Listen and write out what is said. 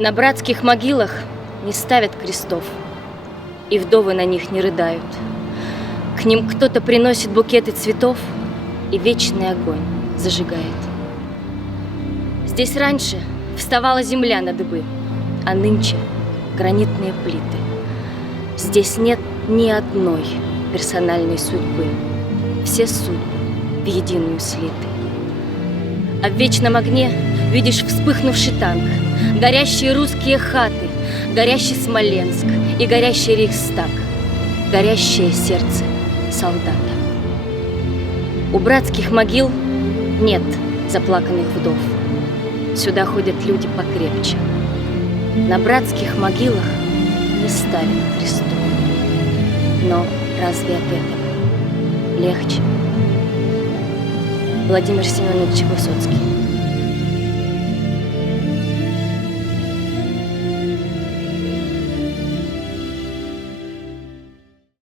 На братских могилах не ставят крестов, и вдовы на них не рыдают. К ним кто-то приносит букеты цветов и вечный огонь зажигает. Здесь раньше вставала земля на дыбы, а нынче гранитные плиты. Здесь нет ни одной персональной судьбы. Все судьбы в единую слиты. А в вечном огне видишь вспыхнувший танк, горящие русские хаты, горящий Смоленск и горящий Рейхстаг, горящее сердце солдата. У братских могил нет заплаканных вдов. Сюда ходят люди покрепче. На братских могилах не ставят крестов. Но разве от этого легче? Владимир Семенович Высоцкий.